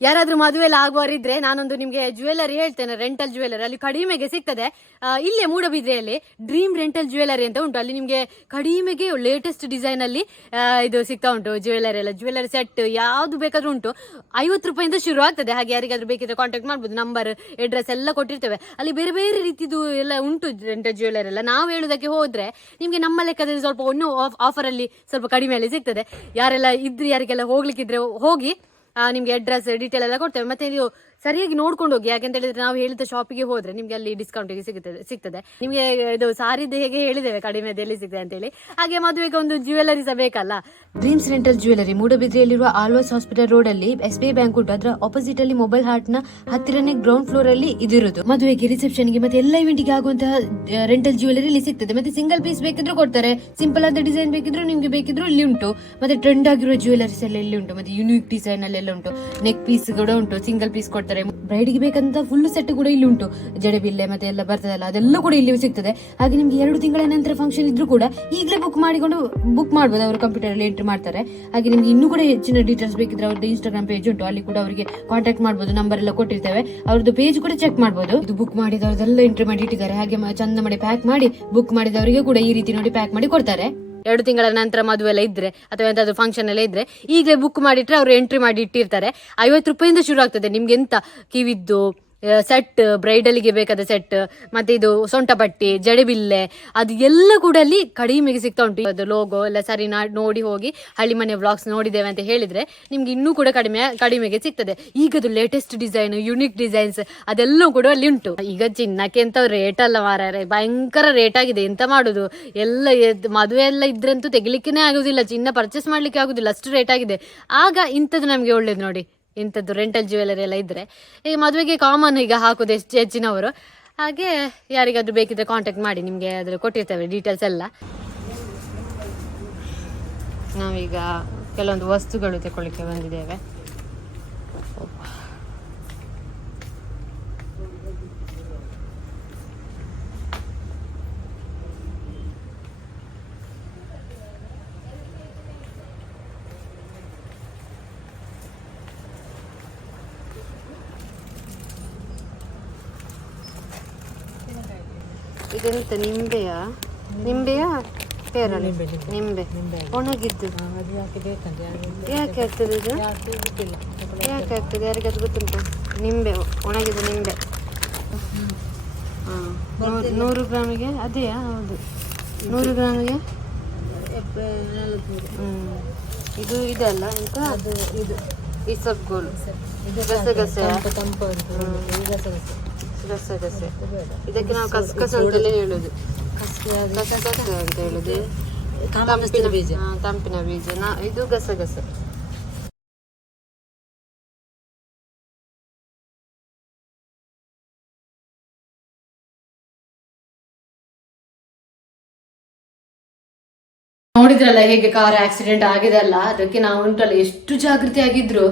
ಯಾರಾದ್ರೂ ಮದುವೆಲ್ಲ ಆಗುವರಿದ್ರೆ ನಾನೊಂದು ನಿಮ್ಗೆ ಜ್ಯುವೆಲರಿ ಹೇಳ್ತೇನೆ, ರೆಂಟಲ್ ಜ್ಯುವೆಲರಿ ಅಲ್ಲಿ ಕಡಿಮೆಗೆ ಸಿಗ್ತದೆ. ಇಲ್ಲೇ ಮೂಡಬಿದ್ರೆಯಲ್ಲಿ ಡ್ರೀಮ್ ರೆಂಟಲ್ ಜ್ಯುವೆಲರಿ ಅಂತ ಉಂಟು. ಅಲ್ಲಿ ನಿಮ್ಗೆ ಕಡಿಮೆಗೆ ಲೇಟೆಸ್ಟ್ ಡಿಸೈನ್ ಅಲ್ಲಿ ಇದು ಸಿಗ್ತಾ ಉಂಟು. ಜ್ಯುವೆಲರಿ ಎಲ್ಲ, ಜ್ಯುವೆಲರಿ ಸೆಟ್ ಯಾವ್ದು ಬೇಕಾದ್ರೂ ಉಂಟು. 50 ರೂಪಾಯಿಂದ ಶುರು ಆಗ್ತದೆ. ಹಾಗೆ ಯಾರಿಗಾದ್ರೂ ಬೇಕಿದ್ರೆ ಕಾಂಟ್ಯಾಕ್ಟ್ ಮಾಡ್ಬೋದು. ನಂಬರ್, ಅಡ್ರೆಸ್ ಎಲ್ಲ ಕೊಟ್ಟಿರ್ತೇವೆ. ಅಲ್ಲಿ ಬೇರೆ ಬೇರೆ ರೀತಿದು ಎಲ್ಲ ಉಂಟು ರೆಂಟಲ್ ಜ್ಯುವೆಲರಿ ಎಲ್ಲ. ನಾವು ಹೇಳುದಕ್ಕೆ ಹೋದ್ರೆ ನಿಮ್ಗೆ ನಮ್ಮ ಲೆಕ್ಕದಲ್ಲಿ ಸ್ವಲ್ಪ ಒಂದು ಆಫರ್ ಅಲ್ಲಿ ಸ್ವಲ್ಪ ಕಡಿಮೆಯಲ್ಲಿ ಸಿಗ್ತದೆ. ಯಾರೆಲ್ಲ ಇದ್ರಿ, ಯಾರಿಗೆಲ್ಲ ಹೋಗ್ಲಿಕ್ಕಿದ್ರೆ ಹೋಗಿ, ನಿಮ್ಗೆ ಅಡ್ರೆಸ್ ಡೀಟೇಲ್ ಎಲ್ಲ ಕೊಡ್ತೇವೆ. ಮತ್ತೆ ನೀವು ಸರಿಯಾಗಿ ನೋಡ್ಕೊಂಡು ಹೋಗಿ. ಯಾಕೆಂತ ಹೇಳಿದ್ರೆ ನಾವು ಹೇಳಿದ ಶಾಪಿಗೆ ಹೋದ್ರೆ ನಿಮ್ಗೆ ಅಲ್ಲಿ ಡಿಸ್ಕೌಂಟ್ಗೆ ಸಿಗ್ತದೆ. ನಿಮ್ಗೆ ಇದು ಸಾರಿದ್ದು ಹೇಗೆ ಹೇಳಿದ್ದೇವೆ ಕಡಿಮೆ ಎಲ್ಲಿ ಸಿಗ್ತದೆ ಅಂತ ಹೇಳಿ. ಹಾಗೆ ಮದುವೆಗೆ ಒಂದು ಜ್ಯುವೆಲರಿ ಸಹ ಬೇಕಲ್ಲ. ಡ್ರೀಮ್ಸ್ ರೆಂಟಲ್ ಜ್ಯುವೆಲರಿ ಮೂಡಬಿದ್ರೆಯಲ್ಲಿರುವ ಆಳ್ವಾಸ್ ಹಾಸ್ಪಿಟಲ್ ರೋಡ್ ಅಲ್ಲಿ SBI ಬ್ಯಾಂಕ್ ಉಂಟು. ಅದರ ಆಪೋಸಿಟ್ ಅಲ್ಲಿ ಮೊಬೈಲ್ ಹಾರ್ಟ್ ನ ಹತ್ತಿರನೇ ಗ್ರೌಂಡ್ ಫ್ಲೋರ್ ಅಲ್ಲಿ ಇದಿರುವುದು. ಮದುವೆಗೆ, ರಿಸೆಪ್ಷನ್ ಗೆ ಮತ್ತೆ ಎಲ್ಲ ಇವೆಂಟ್ ಗೆ ಆಗುವಂತಹ ರೆಂಟಲ್ ಜ್ಯುವೆಲರಿ ಇಲ್ಲಿ ಸಿಗ್ತದೆ. ಮತ್ತೆ ಸಿಂಗಲ್ ಪೀಸ್ ಬೇಕಿದ್ರು ಕೊಡ್ತಾರೆ, ಸಿಂಪಲ್ ಆದ ಡಿಸೈನ್ ಬೇಕಿದ್ರು ನಿಮ್ಗೆ ಬೇಕಿದ್ರು ಇಲ್ಲಿ ಉಂಟು. ಮತ್ತೆ ಟ್ರೆಂಡ್ ಆಗಿರುವ ಜ್ಯುವೆಲರೀಸ್ ಎಲ್ಲ ಇಲ್ಲಿ ಉಂಟು. ಮತ್ತೆ ಯುನಿಕ್ ಡಿಸೈನ್ ಅಲ್ಲೆಲ್ಲ ಉಂಟು. ನೆಕ್ ಪೀಸ್ ಕೂಡ ಉಂಟು, ಸಿಂಗಲ್ ಪೀಸ್ ಕೊಡ್ತಾರೆ. ಬ್ರೈಡ್ ಗೆ ಬೇಕಂತ ಫುಲ್ ಸೆಟ್ ಕೂಡ ಇಲ್ಲಿ ಉಂಟು. ಜಡೆಬಿಲ್ಲೆ ಮತ್ತೆ ಎಲ್ಲ ಬರ್ತದಲ್ಲ, ಅದೆಲ್ಲ ಕೂಡ ಇಲ್ಲಿ ಸಿಗ್ತದೆ. ಹಾಗೆ ನಿಮ್ಗೆ 2 ತಿಂಗಳ ನಂತರ ಫಂಕ್ಷನ್ ಇದ್ರೂ ಕೂಡ ಈಗಲೇ ಬುಕ್ ಮಾಡಬಹುದು. ಅವರು ಕಂಪ್ಯೂಟರ್ ಅಲ್ಲಿ ಎಂಟ್ರಿ ಮಾಡ್ತಾರೆ. ಹಾಗೆ ನಿಮ್ಗೆ ಇನ್ನೂ ಕೂಡ ಹೆಚ್ಚಿನ ಡೀಟೇಲ್ಸ್ ಬೇಕಿದ್ರೆ ಅವ್ರದ್ದು ಇನ್ಸ್ಟಾಗ್ರಾಮ್ ಪೇಜ್ ಉಂಟು, ಅಲ್ಲಿ ಕೂಡ ಅವರಿಗೆ ಕಾಂಟ್ಯಾಕ್ಟ್ ಮಾಡಬಹುದು. ನಂಬರ್ ಎಲ್ಲ ಕೊಟ್ಟಿರ್ತೇವೆ, ಅವ್ರದ್ದು ಪೇಜ್ ಕೂಡ ಚೆಕ್ ಮಾಡಬಹುದು. ಇದು ಬುಕ್ ಮಾಡಿದವ್ರದೆಲ್ಲ ಎಂಟ್ರಿ ಮಾಡಿ ಇಟ್ಟಿದ್ದಾರೆ. ಹಾಗೆ ಚಂದ ಮಾಡಿ ಪ್ಯಾಕ್ ಮಾಡಿ ಬುಕ್ ಮಾಡಿದವರಿಗೆ ಕೂಡ ಈ ರೀತಿ ನೋಡಿ ಪ್ಯಾಕ್ ಮಾಡಿ ಕೊಡ್ತಾರೆ. 2 ತಿಂಗಳ ನಂತರ ಮದುವೆ ಎಲ್ಲ ಇದ್ರೆ ಅಥವಾ ಎಂತಾದ್ರು ಫಂಕ್ಷನ್ ಎಲ್ಲ ಇದ್ರೆ ಈಗಲೇ ಬುಕ್ ಮಾಡಿಟ್ರೆ ಅವರು ಎಂಟ್ರಿ ಮಾಡಿ ಇಟ್ಟಿರ್ತಾರೆ. 50 ರೂಪಾಯಿಂದ ಶುರು ಆಗ್ತದೆ. ನಿಮ್ಗೆ ಎಂತ ಕಿವಿದ್ದು ಸೆಟ್, ಬ್ರೈಡಲ್ಗೆ ಬೇಕಾದ ಸೆಟ್, ಮತ್ತೆ ಇದು ಸೊಂಟ ಪಟ್ಟಿ, ಜಡೆಬಿಲ್ಲೆ, ಅದು ಎಲ್ಲ ಕೂಡ ಅಲ್ಲಿ ಕಡಿಮೆಗೆ ಸಿಗ್ತಾ ಉಂಟು. ಅದು ಲೋಗೋ ಎಲ್ಲ ಸರಿ ನೋಡಿ ಹೋಗಿ ಹಳ್ಳಿ ಮನೆ ವ್ಲಾಗ್ಸ್ ನೋಡಿದ್ದೇವೆ ಅಂತ ಹೇಳಿದ್ರೆ ನಿಮ್ಗೆ ಇನ್ನೂ ಕೂಡ ಕಡಿಮೆಗೆ ಸಿಗ್ತದೆ. ಈಗದು ಲೇಟೆಸ್ಟ್ ಡಿಸೈನ್, ಯುನಿಕ್ ಡಿಸೈನ್ಸ್ ಅದೆಲ್ಲ ಕೂಡ ಅಲ್ಲಿ ಉಂಟು. ಈಗ ಚಿನ್ನಕ್ಕೆ ಎಂತ ರೇಟ್ ಅಲ್ಲ ಮಾರಾರೆ, ಭಯಂಕರ ರೇಟ್ ಆಗಿದೆ. ಎಂತ ಮಾಡುದು, ಎಲ್ಲ ಮದುವೆ ಎಲ್ಲ ಇದ್ರಂತೂ ತೆಗಿಲಿಕ್ಕೇ ಆಗುದಿಲ್ಲ, ಚಿನ್ನ ಪರ್ಚೇಸ್ ಮಾಡ್ಲಿಕ್ಕೆ ಆಗುದಿಲ್ಲ, ಅಷ್ಟು ರೇಟ್ ಆಗಿದೆ. ಆಗ ಇಂಥದ್ದು ನಮ್ಗೆ ಒಳ್ಳೇದು ನೋಡಿ, ಇಂಥದ್ದು ರೆಂಟಲ್ ಜ್ಯುವೆಲರಿ ಎಲ್ಲ ಇದ್ರೆ. ಈಗ ಮದುವೆಗೆ ಕಾಮನ್ ಈಗ ಹಾಕುದು ಹೆಚ್ಚಿನವರು. ಹಾಗೆ ಯಾರಿಗಾದ್ರೂ ಬೇಕಿದ್ರೆ ಕಾಂಟ್ಯಾಕ್ಟ್ ಮಾಡಿ, ನಿಮ್ಗೆ ಅದ್ರ ಕೊಟ್ಟಿರ್ತೇವೆ ಡೀಟೇಲ್ಸ್ ಎಲ್ಲ. ನಾವೀಗ ಕೆಲವೊಂದು ವಸ್ತುಗಳು ತಗೊಳ್ಳಿಕ್ಕೆ ಬಂದಿದ್ದೇವೆ. ಇದೆಂತ ನಿಂಬೆಯ ಪೇರಳೆ? ನಿಂಬೆ ಒಣಗಿದ್ದು ಯಾಕೆ ಆಗ್ತದೆ ಇದು? ಯಾಕೆ ಆಗ್ತದೆ ಯಾರಿಗಾದ್ರು ಗೊತ್ತುಂಟು? ನಿಂಬೆ, ಒಣಗಿದ ನಿಂಬೆ. 100 ಗ್ರಾಮಿಗೆ ಅದೇಯಾ? ಹೌದು, 100 ಗ್ರಾಮಿಗೆ. ಇದು ಇದಲ್ಲ ಎಂತ, ಅದು ಇದು ಇಸಬ್ಗೋಲು, ಗಸಗಸೆ. ಗಸಗಸೆ, ಇದಕ್ಕೆ ನಾವು ಕಸಕಸ ಅಂತಲೇ ಹೇಳುದು. ಕಸಕಸೆ ಅಂತ ಹೇಳುದು, ತಂಪಿನ ಬೀಜ. ಇದು ಗಸಗಸೆ. ನೋಡಿದ್ರಲ್ಲ ಹೇಗೆ ಕಾರ್ ಆಕ್ಸಿಡೆಂಟ್ ಆಗಿದೆ ಅಲ್ಲ. ಅದಕ್ಕೆ ನಾವು ಉಂಟಲ್ಲ ಎಷ್ಟು ಜಾಗೃತಿ ಆಗಿದ್ರು,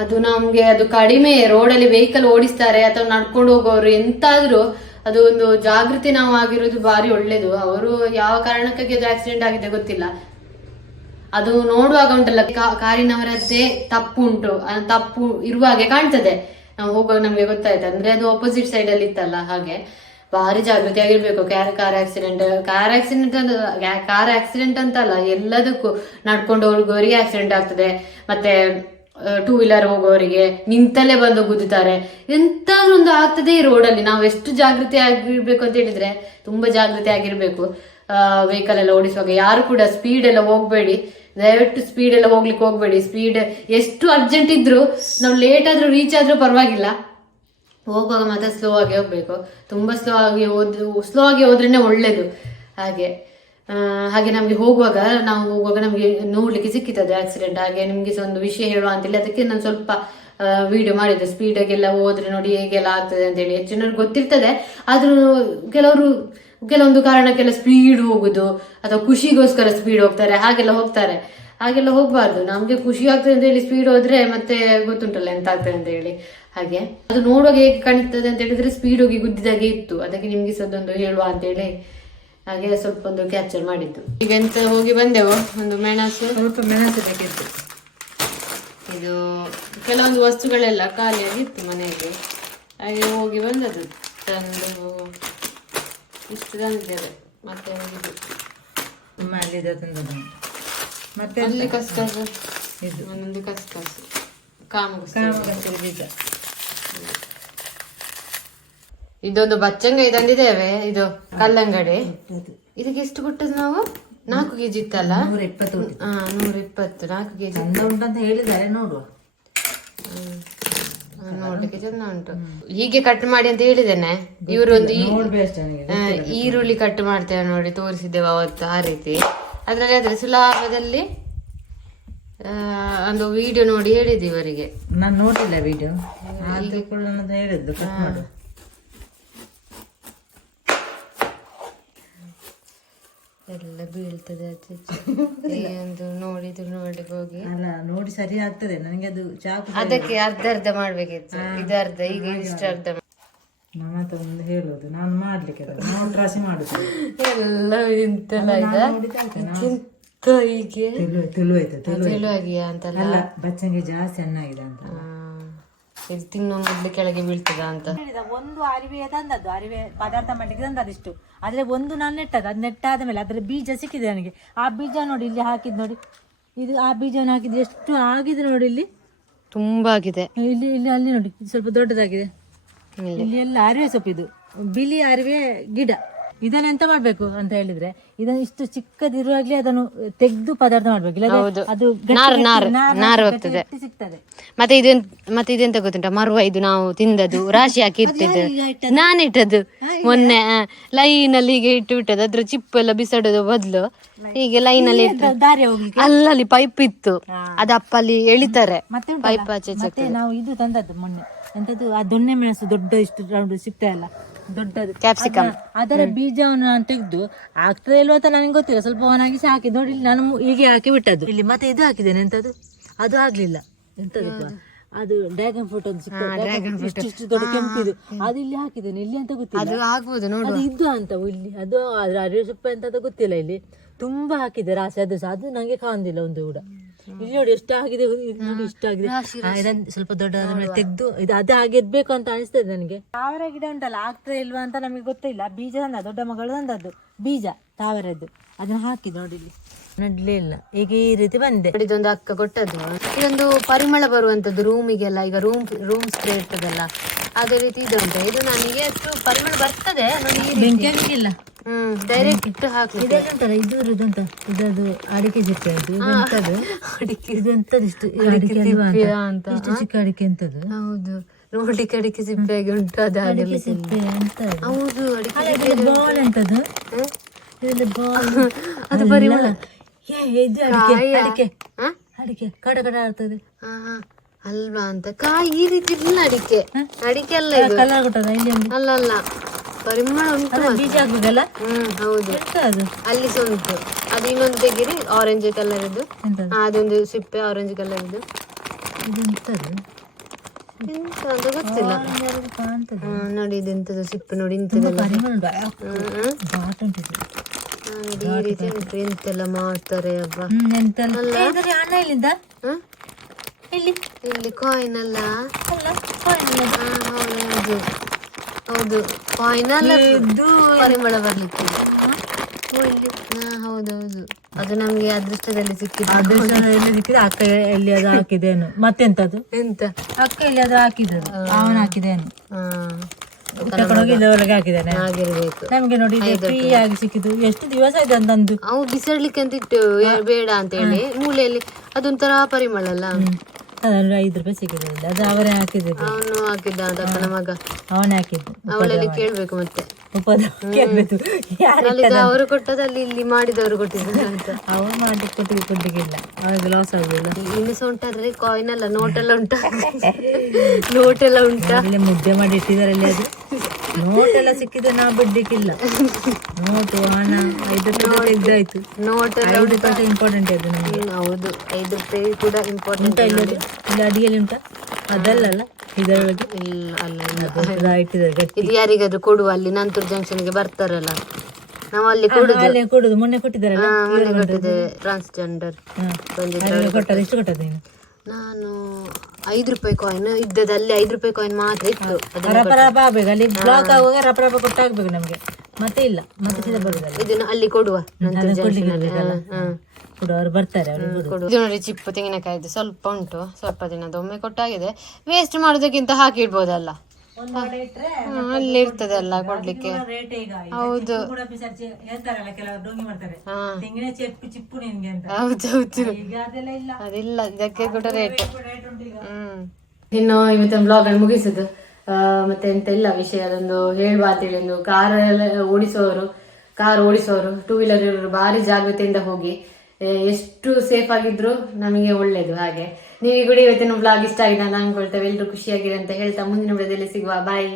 ಅದು ನಮ್ಗೆ ಅದು ಕಡಿಮೆ. ರೋಡಲ್ಲಿ ವೆಹಿಕಲ್ ಓಡಿಸ್ತಾರೆ ಅಥವಾ ನಡ್ಕೊಂಡು ಹೋಗೋರು ಎಂತಾದ್ರೂ ಅದು ಒಂದು ಜಾಗೃತಿ ನಾವು ಆಗಿರೋದು ಬಾರಿ ಒಳ್ಳೇದು. ಅವರು ಯಾವ ಕಾರಣಕ್ಕಾಗಿ ಅದು ಆಕ್ಸಿಡೆಂಟ್ ಆಗಿದೆ ಗೊತ್ತಿಲ್ಲ. ಅದು ನೋಡುವಾಗ ಉಂಟಲ್ಲ ಕಾರಿನವರದ್ದೇ ತಪ್ಪು ಉಂಟು, ತಪ್ಪು ಇರುವ ಹಾಗೆ ಕಾಣ್ತದೆ. ನಾವು ಹೋಗುವಾಗ ನಮ್ಗೆ ಗೊತ್ತಾಯ್ತು. ಅಂದ್ರೆ ಅದು ಆಪೋಸಿಟ್ ಸೈಡ್ ಅಲ್ಲಿ ಇತ್ತಲ್ಲ. ಹಾಗೆ ಭಾರಿ ಜಾಗೃತಿ ಆಗಿರ್ಬೇಕು. ಕಾರ್ ಆಕ್ಸಿಡೆಂಟ್ ಅಂತಲ್ಲ, ಎಲ್ಲದಕ್ಕೂ ನಡ್ಕೊಂಡು ಹೋಗೋರಿಗೆ ಆಕ್ಸಿಡೆಂಟ್ ಆಗ್ತದೆ. ಮತ್ತೆ 2 ವೀಲರ್ ಹೋಗೋರಿಗೆ ನಿಂತಲ್ಲೇ ಬಂದು ಗುದ್ದುತ್ತಾರೆ. ಎಂತಾದ್ರೂ ಒಂದು ಆಗ್ತದೆ ಈ ರೋಡಲ್ಲಿ. ನಾವು ಎಷ್ಟು ಜಾಗೃತಿ ಆಗಿರ್ಬೇಕು ಅಂತ ಹೇಳಿದ್ರೆ ತುಂಬಾ ಜಾಗೃತಿ ಆಗಿರ್ಬೇಕು. ವೆಹಿಕಲ್ ಎಲ್ಲ ಓಡಿಸುವಾಗ ಯಾರು ಕೂಡ ಸ್ಪೀಡ್ ಎಲ್ಲ ಹೋಗ್ಬೇಡಿ, ದಯವಿಟ್ಟು ಸ್ಪೀಡ್ ಎಲ್ಲ ಹೋಗ್ಲಿಕ್ಕೆ ಹೋಗ್ಬೇಡಿ. ಸ್ಪೀಡ್ ಎಷ್ಟು ಅರ್ಜೆಂಟ್ ಇದ್ರು, ನಾವು ಲೇಟ್ ಆದ್ರೂ ರೀಚ್ ಆದ್ರೂ ಪರವಾಗಿಲ್ಲ, ಹೋಗುವಾಗ ಮಾತ್ರ ಸ್ಲೋ ಆಗಿ ಹೋಗ್ಬೇಕು. ತುಂಬಾ ಸ್ಲೋ ಆಗಿ ಹೋದ್ರೇನೆ ಒಳ್ಳೇದು. ಹಾಗೆ ನಮ್ಗೆ ನಾವು ಹೋಗುವಾಗ ನಮ್ಗೆ ನೋಡ್ಲಿಕ್ಕೆ ಸಿಕ್ಕಿತದೆ ಆಕ್ಸಿಡೆಂಟ್. ಹಾಗೆ ನಿಮ್ಗೆ ಒಂದು ವಿಷಯ ಹೇಳುವ ಅಂತೇಳಿ ಅದಕ್ಕೆ ನಾನು ಸ್ವಲ್ಪ ವಿಡಿಯೋ ಮಾಡಿದ್ದೆ. ಸ್ಪೀಡಾಗೆಲ್ಲ ಹೋದ್ರೆ ನೋಡಿ ಹೇಗೆಲ್ಲ ಆಗ್ತದೆ ಅಂತೇಳಿ. ಹೆಚ್ಚಿನವ್ರಿಗೆ ಗೊತ್ತಿರ್ತದೆ, ಆದ್ರೂ ಕೆಲವೊಂದು ಕಾರಣಕ್ಕೆಲ್ಲ ಸ್ಪೀಡ್ ಹೋಗುದು ಅಥವಾ ಖುಷಿಗೋಸ್ಕರ ಸ್ಪೀಡ್ ಹೋಗ್ತಾರೆ, ಹಾಗೆಲ್ಲ ಹೋಗ್ಬಾರ್ದು. ನಮ್ಗೆ ಖುಷಿ ಆಗ್ತದೆ ಅಂತ ಹೇಳಿ ಸ್ಪೀಡ್ ಹೋದ್ರೆ ಮತ್ತೆ ಗೊತ್ತುಂಟಲ್ಲ ಎಂತ ಆಗ್ತದೆ ಅಂತ ಹೇಳಿ. ಹಾಗೆ ಅದು ನೋಡುವಾಗ ಹೇಗೆ ಕಾಣಿಸ್ತದೆ ಅಂತ ಹೇಳಿದ್ರೆ ಸ್ಪೀಡ್ ಹೋಗಿ ಗುದ್ದಿದಾಗೆ ಇತ್ತು. ಅದಕ್ಕೆ ನಿಮ್ಗೆ ಸದೊಂದು ಹೇಳುವ ಅಂತೇಳಿ ಹಾಗೆ ಸ್ವಲ್ಪ ಒಂದು ಕ್ಯಾಪ್ಚರ್ ಮಾಡಿದ್ದು. ಈಗ ಎಂತ ಹೋಗಿ ಬಂದೆವು, ಒಂದು ಮೆಣಸು, ಸ್ವಲ್ಪ ಮೆಣಸು ಬೇಕಿತ್ತು. ಇದು ಕೆಲವೊಂದು ವಸ್ತುಗಳೆಲ್ಲ ಖಾಲಿಯಾಗಿತ್ತು ಮನೆಗೆ, ಹಾಗೆ ಹೋಗಿ ಬಂದದ್ದು ತಂದು ಇಷ್ಟು ತಂದಿದ್ದೇವೆ. ಮತ್ತೆ ಹೋಗಿದ್ದು ಮತ್ತೆ ಅಲ್ಲಿ ಕಸ್ಕಸು, ಇದು ಒಂದೊಂದು ಕಸ್ಕಸು, ಕಾಮಗಸರು ಬೀಜ. ಇದೊಂದು ಬಚ್ಚಂಗಾಯಿ ತಂದಿದ್ದೇವೆ, ಇದು ಕಲ್ಲಂಗಡಿ. ಇದಕ್ಕೆ ಎಷ್ಟು ಕೊಟ್ಟದ್ದು ನಾವು? 4 kg ಇತ್ತಲ್ಲ, 120. 120, 4 kg ಉಂಟಂತ ಹೇಳಿದ್ದಾರೆ. ನೋಡುವ, ನೋಡ್ಲಿಕ್ಕೆ ಚೆಂದ ಉಂಟು. ಹೀಗೆ ಕಟ್ ಮಾಡಿ ಅಂತ ಹೇಳಿದ್ದೇನೆ. ಇವರೊಂದು ಈರುಳ್ಳಿ ಕಟ್ ಮಾಡ್ತೇವೆ ನೋಡಿ, ತೋರಿಸಿದ್ದೇವೆ ಅವತ್ತು ಆ ರೀತಿ. ಅದ್ರಲ್ಲಿ ಆದ್ರೆ ಸುಲಭದಲ್ಲಿ ಒಂದು ವಿಡಿಯೋ ನೋಡಿ ಹೇಳಿದ್ದು ಇವರಿಗೆ. ನಾನು ನೋಡಿಲ್ಲ ವಿಡಿಯೋ, ಹೇಳಿದ್ದು ಕಟ್ ಮಾಡು. ಎಲ್ಲ ಬೀಳ್ತದೆ ಒಂದು ನೋಡಿದ್ರು ನೋಡ್ಲಿಕ್ಕೆ ಹೋಗಿ ಅಲ್ಲ ನೋಡಿ ಸರಿ ಆಗ್ತದೆ ನನಗೆ ಅದು ಚಾಕು. ಅದಕ್ಕೆ ಅರ್ಧ ಮಾಡ್ಬೇಕಿತ್ತು, ಇದು ಅರ್ಧ, ಈಗ ಇಷ್ಟ ಅರ್ಧ. ನಮ್ಮ ಹತ್ರ ಒಂದು ಹೇಳೋದು, ನಾನು ಮಾಡ್ಲಿಕ್ಕೆ ನೋಟ್ ರಾಶಿ ಮಾಡುದು ಎಲ್ಲ ಇಂತೆಲ್ಲ ಹೀಗೆ ತೆಳುವಾಗಿಯಾ ಅಂತಲ್ಲ, ಬಚ್ಚಂಗೆ ಜಾಸ್ತಿ ಚೆನ್ನಾಗಿದೆ ಅಂತ. ಇದು ತಿನ್ನೋ ಮೊದ್ಲು ಕೆಳಗೆ ಬೀಳ್ತದ ಅಂತ. ಒಂದು ಅರಿವೆ ತಂದದ್ದು, ಅರಿವೆ ಪದಾರ್ಥ ಮಾಡ್ಲಿಕ್ಕೆ ತಂದದ್ದು ಇಷ್ಟು. ಆದ್ರೆ ಒಂದು ನಾನು ನೆಟ್ಟದ್ದು, ಅದು ನೆಟ್ಟಾದ ಮೇಲೆ ಅದ್ರ ಬೀಜ ಸಿಕ್ಕಿದೆ ನನಗೆ. ಆ ಬೀಜ ನೋಡಿ ಇಲ್ಲಿ ಹಾಕಿದ್ ನೋಡಿ, ಇದು ಆ ಬೀಜವನ್ನು ಹಾಕಿದ್ದು ಎಷ್ಟು ಆಗಿದೆ ನೋಡಿ. ಇಲ್ಲಿ ತುಂಬಾ ಆಗಿದೆ, ಇಲ್ಲಿ ಇಲ್ಲಿ ಅಲ್ಲಿ ನೋಡಿ ಸ್ವಲ್ಪ ದೊಡ್ಡದಾಗಿದೆ. ಇಲ್ಲಿ ಎಲ್ಲ ಅರಿವೆ ಸೊಪ್ಪು, ಇದು ಬಿಳಿ ಅರಿವೆ ಗಿಡ. ಇದನ್ನ ಎಂತ ಮಾಡ್ಬೇಕು ಅಂತ ಹೇಳಿದ್ರೆ, ಇದನ್ನು ಇಷ್ಟು ಚಿಕ್ಕದಿರುವಾಗ್ಲೇ ಅದನ್ನು ತೆಗೆದು ಪದಾರ್ಥ ಮಾಡ್ಬೇಕು, ಅದು ಸಿಗ್ತದೆ. ಮತ್ತೆ ಇದೆಂತ ಗೊತ್ತುಂಟ, ಮರುವ ಇದು ನಾವು ತಿಂದದ್ದು ರಾಶಿ ಹಾಕಿ ಇಟ್ಟಿದ್ದು, ನಾನು ಇಟ್ಟದ್ದು ಮೊನ್ನೆ ಲೈನಲ್ಲಿ ಹೀಗೆ ಇಟ್ಟು ಬಿಟ್ಟದ್ದು. ಅದ್ರ ಚಿಪ್ಪು ಎಲ್ಲ ಬಿಸಾಡೋದು ಬದಲು ಹೀಗೆ ಲೈನಲ್ಲಿ ಅಲ್ಲಲ್ಲಿ ಪೈಪ್ ಇತ್ತು, ಅದಪ್ಪ ಅಲ್ಲಿ ಎಳಿತಾರೆ ಪೈಪ್ ಆಚೆ. ನಾವು ಇದು ತಂದದ್ದು ಮೊನ್ನೆ ಎಂತದ್ದು, ಆ ದೊಣ್ಣೆ ಮೆಣಸು ದೊಡ್ಡ ಇಷ್ಟು ರೌಂಡ್ ಸಿಗ್ತಾ ಇಲ್ಲ, ದೊಡ್ಡದು ಕ್ಯಾಪ್ಸಿಕಮ್. ಅದರ ಬೀಜವನ್ನು ನಾನು ತೆಗೆದು ಆಗ್ತದೆ ಇಲ್ವ ಅಂತ ನನಗೆ ಗೊತ್ತಿಲ್ಲ, ಸ್ವಲ್ಪ ಒಣಗಿಸಿ ಹಾಕಿ ನೋಡಿ. ನಾನು ಹೀಗೆ ಹಾಕಿ ಬಿಟ್ಟದ್ದು. ಇಲ್ಲಿ ಮತ್ತೆ ಇದು ಹಾಕಿದ್ದೇನೆ, ಎಂತದ್ದು ಅದು ಆಗ್ಲಿಲ್ಲ, ಎಂತದಪ್ಪ ಅದು ಡ್ರ್ಯಾಗನ್ ಫ್ರೂಟ್ ಅಂತ ಇಷ್ಟು ದೊಡ್ಡ ಕೆಂಪಿದು, ಅದು ಇಲ್ಲಿ ಹಾಕಿದ್ದೇನೆ. ಇಲ್ಲಿ ಅಂತ ಗೊತ್ತಿಲ್ಲ, ಅದು ಇದು ಅಂತ ಇಲ್ಲಿ, ಅದು ಅರಿವೆ ಸೊಪ್ಪು ಅಂತ ಗೊತ್ತಿಲ್ಲ. ಇಲ್ಲಿ ತುಂಬಾ ಹಾಕಿದೆ ರಾಶಿ, ಅದು ಸಹ ಅದು ನಂಗೆ ಕಾಣುದಿಲ್ಲ ಒಂದು ಕೂಡ. ಇಲ್ಲಿ ನೋಡಿ ಎಷ್ಟು ಆಗಿದೆ, ನೋಡಿ ಇಷ್ಟ ಆಗಿದೆ. ಇದನ್ನು ಸ್ವಲ್ಪ ದೊಡ್ಡದಾದ ಮೇಲೆ ತೆಗೆದು ಇದು ಅದು ಹಾಗೆ ಇರ್ಬೇಕು ಅಂತ ಅನಿಸ್ತದೆ ನನಗೆ. ತಾವರ ಗಿಡ ಉಂಟಲ್ಲ, ಆಗ್ತದೆ ಇಲ್ವಾ ಅಂತ ನಮಗೆ ಗೊತ್ತಿಲ್ಲ. ಬೀಜ ತಂದ ದೊಡ್ಡ ಮಗಳು ತಂದದ್ದು ಬೀಜ ತಾವರದ್ದು, ಅದನ್ನ ಹಾಕಿ ನೋಡಿ ಇಲ್ಲಿ ನಡ್ಲೇ ಇಲ್ಲ, ಈಗ ಈ ರೀತಿ ಬಂದೆ. ಇದೊಂದು ಅಕ್ಕ ಕೊಟ್ಟದ್ದು, ಇದೊಂದು ಪರಿಮಳ ಬರುವಂತದ್ದು ರೂಮಿಗೆಲ್ಲ. ಈಗ ರೂಮ್ ಸ್ಪ್ರೇ ಇರ್ತದಲ್ಲ ಅದೇ ರೀತಿ ಇದು ಉಂಟು. ಇದು ನನಗೆ ಅಷ್ಟು ಪರಿಮಳ ಬರ್ತದೆ ನೋಡಿ, ಇಲ್ಲ ಡೈರೆಕ್ಟ್ ಹಾಕಿ ಉಂಟಲ್ಲ ಇದುಂಟ, ಇದದು ಅಡಿಕೆ ಸಿಪ್ಪೆ, ಅದು ಅಡಿಕೆ ಇದು ಎಂತದ್ದು ಇಷ್ಟು ಅಡಿಕೆ ಅಂತ, ಇಷ್ಟು ಚಿಕ್ಕ ಅಡಿಕೆ ಎಂತದ್ದು. ಹೌದು, ನೋಡ್ಲಿಕ್ಕೆ ಅಡಿಕೆ ಸಿಪ್ಪೆ ಆಗಿ ಉಂಟು, ಅದು ಅಡಿಕೆ ಸಿಪ್ಪೆ ಅಂತ. ಹೌದು, ಬಾಲ್ ಎಂತದ್ದು, ಅದು ಪರಿಮಳ. ಇದು ಅಡಿಕೆ ಅಡಿಕೆ ಕಡ ಕಡ ಆಗ್ತದೆ ಅಲ್ವಾ ಅಂತ. ಕಾಯಿ ಈ ರೀತಿ ಇಲ್ಲ, ಅಡಿಕೆ ಅಲ್ಲ, ಕಲರ್ ಕೊಟ್ಟದ ಇಲ್ಲಿ ಅಲ್ಲ ಪರಿಮಳ ಉಂಟು. ಬೀಜ ಹಾಕುದಲ್ಲ, ಹೌದು, ಅದು ಅಲ್ಲಿ ಸಹ ಉಂಟು. ಅದು ಇನ್ನೊಂದು ತೆಗೀರಿ, ಆರೆಂಜ್ ಕಲರ್ ಇದ್ದು, ಅದೊಂದು ಸಿಪ್ಪೆ ಆರೆಂಜ್ ಕಲರ್ ಇದ್ದು. ಎಂತ ಗೊತ್ತಿಲ್ಲ ನೋಡಿ, ಇದೆಂತದ್ದು ಸಿಪ್ಪೆ ನೋಡಿ, ಇಂಥದ್ದೆಲ್ಲ ಈ ರೀತಿ ಉಂಟು. ಎಂತೆಲ್ಲ ಮಾಡ್ತಾರೆ ಅಬ್ಬ. ಇಲ್ಲಿ ಕಾಯಿನ್ ಅಲ್ಲ, ಹೌದು ಕಾಯಿನ್ ಅಲ್ಲ, ಪರಿಮಳ ಬರ್ಲಿಕ್ಕೆ. ಹೌದೌದು, ಅದು ನಮ್ಗೆ ಅದೃಷ್ಟದಲ್ಲಿ ಸಿಕ್ಕಿದೆ. ಅಕ್ಕ ಎಲ್ಲಿ ಅದು ಹಾಕಿದೇನು, ಮತ್ತೆಂತದು ಎಂತ ಅಕ್ಕ ಎಲ್ಲಿ ಅದು ಹಾಕಿದ್ದು, ಅವನು ಹಾಕಿದೇನು ಒಳಗೆ ಹಾಕಿದ್ದಾನೆ. ನಮ್ಗೆ ನೋಡಿ ಫ್ರೀ ಆಗಿ ಸಿಕ್ಕಿದ್ದು. ಎಷ್ಟು ದಿವಸ ಇದೆ ಅಂತಂದು ಅವು ಬಿಸಾಡ್ಲಿಕ್ಕೆ ಅಂತ ಇಟ್ಟು ಬೇಡ ಅಂತ ಹೇಳಿ ಮೂಲೆಯಲ್ಲಿ, ಅದೊಂಥರ ಪರಿಮಳ ಅಲ್ಲ. 5 ರೂಪಾಯಿ ಸಿಕ್ಕಿದೆ, ಅದು ಅವರೇ ಹಾಕಿದ್ರು. ಅವನು ಹಾಕಿದ್ದ ಅಂತ ಅಕ್ಕನ ಮಗ, ಅವನೇ ಹಾಕಿದ್ದು. ಅವಳಲ್ಲಿ ಕೇಳ್ಬೇಕು ಮತ್ತೆ, ಅವರು ಕೊಟ್ಟದಲ್ಲಿ ಇಲ್ಲಿ ಮಾಡಿದವರು ಕೊಟ್ಟಿದ್ದಾರೆ ಅಂತ. ಅವ್ರು ಮಾಡಿ ಕೊಟ್ಟಿಗಿಲ್ಲ, ಅವ್ರಿಗೆ ಲಾಸ್ ಆಗಲಿಲ್ಲ. ಇನ್ನು ಸಹ ಉಂಟಾದ್ರೆ ಕಾಯಿನ್ ಅಲ್ಲ, ನೋಟೆಲ್ಲ ಉಂಟಾ? ನೋಟೆಲ್ಲ ಉಂಟಾ? ಮುದ್ದೆ ಮಾಡಿ ಇಟ್ಟಿದಾರಲ್ಲಿ, ಅದು ನೋಟೆಲ್ಲ ಸಿಕ್ಕಿದ್ರೆ ನಾವು ಬಿಡ್ಲಿಕ್ಕಿಲ್ಲ. ನೋಟು ಹಣ 5 ರೂಪಾಯಿ ಇದ್ದಾಯ್ತು. ನೋಟೆಲ್ಲ 5 ರೂಪಾಯಿ ಇಂಪಾರ್ಟೆಂಟ್ ಅದು ನಮಗೆ. ಹೌದು, 5 ರೂಪಾಯಿ ಕೂಡ ಇಂಪಾರ್ಟೆಂಟ್. ಇಲ್ಲಿ ಅಡಿಗೆಯಲ್ಲಿ ಉಂಟಾ? ಅದಲ್ಲ, ಇದರೊಳಗೆ ಇದು ಯಾರಿಗಾದ್ರೂ ಕೊಡುವ, ಅಲ್ಲಿ ನಂತೂರ್ ಜಂಕ್ಷನ್ಗೆ ಬರ್ತಾರಲ್ಲ, ನಾವು ಅಲ್ಲಿ ಕೊಡುದು. ಮೊನ್ನೆ ಕೊಟ್ಟಿದ್ದಾರಲ್ಲ, ಟ್ರಾನ್ಸ್ಜೆಂಡರ್ ಕೊಟ್ಟದ್ದು. ಎಷ್ಟು ಕೊಟ್ಟದ್ದು ನೀನು? ನಾನು 5 ರೂಪಾಯಿ ಕಾಯಿನ್ ಇದ್ದದಲ್ಲಿ 5 ರೂಪಾಯಿ ಕಾಯಿನ್ ಮಾತ್ರ ಇತ್ತು. ರಪ ರಪ ಆಗ್ಬೇಕು, ಅಲ್ಲಿ ಬ್ಲಾಕ್ ಆಗುವಾಗ ರಪ ರಪ ಕೊಟ್ಟಾಗ್ಬೇಕು ನಮ್ಗೆ, ಮತ್ತೆ ಇಲ್ಲ ಮತ್ತೆ ಸೀದಾ ಬರುದಲ್ಲ. ಇದನ್ನ ಅಲ್ಲಿ ಕೊಡುವ ಕೊಡುವವರು ಬರ್ತಾರೆ, ಅವ್ರಿಗೆ ಕೊಡು. ಇದು ನೋಡಿ ಚಿಪ್ಪು ತೆಂಗಿನಕಾಯಿದು ಸ್ವಲ್ಪ ಉಂಟು, ಸ್ವಲ್ಪ ದಿನದ ಒಮ್ಮೆ ಕೊಟ್ಟಾಗಿದೆ. ವೇಸ್ಟ್ ಮಾಡೋದಕ್ಕಿಂತ ಹಾಕಿ ಇಡ್ಬೋದಲ್ಲ, ಅಲ್ಲಿ ಇರ್ತದೆ ಅಲ್ಲ ಕೊಡ್ಲಿಕ್ಕೆ. ಹೌದು ಹೌದೌದು, ಅದಿಲ್ಲ ಇದಕ್ಕೆ ಕೂಡ ರೇಟ್. ಇನ್ನು ಇವತ್ತಿನ ಬ್ಲಾಗ್ ಅನ್ನು ಮುಗಿಸುದು. ಮತ್ತೆ ಎಂತ ಇಲ್ಲ ವಿಷಯ, ಅದೊಂದು ಹೇಳುವ ಅಂತೇಳಿ, ಒಂದು ಕಾರ್ ಓಡಿಸೋರು 2 ವೀಲರ್ ಇರೋರು ಭಾರಿ ಜಾಗ್ರತೆಯಿಂದ ಹೋಗಿ, ಎಷ್ಟು ಸೇಫ್ ಆಗಿದ್ರು ನಮಗೆ ಒಳ್ಳೇದು. ಹಾಗೆ ನೀವು ಕೂಡ ಇವತ್ತಿನ ಬ್ಲಾಗ್ ಇಷ್ಟ ಆಗಿದೆ ಅಂತ ಅನ್ಕೊಳ್ತೇವೆ. ಎಲ್ಲರೂ ಖುಷಿಯಾಗಿರಿ ಅಂತ ಹೇಳ್ತಾ ಮುಂದಿನ ವಿಡಿಯೋದಲ್ಲಿ ಸಿಗುವ. ಬಾಯ್.